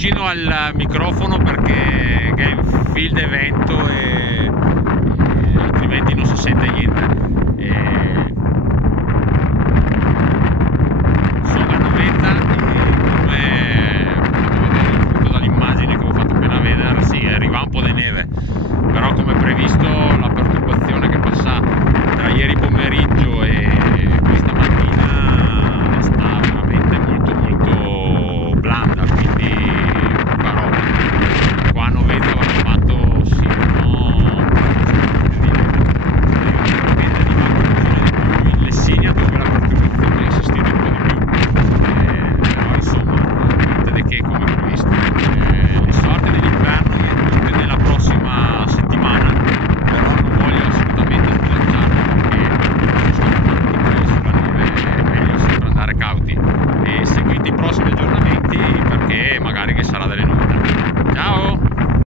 vicino al microfono perché è in field evento e altrimenti non si sente niente.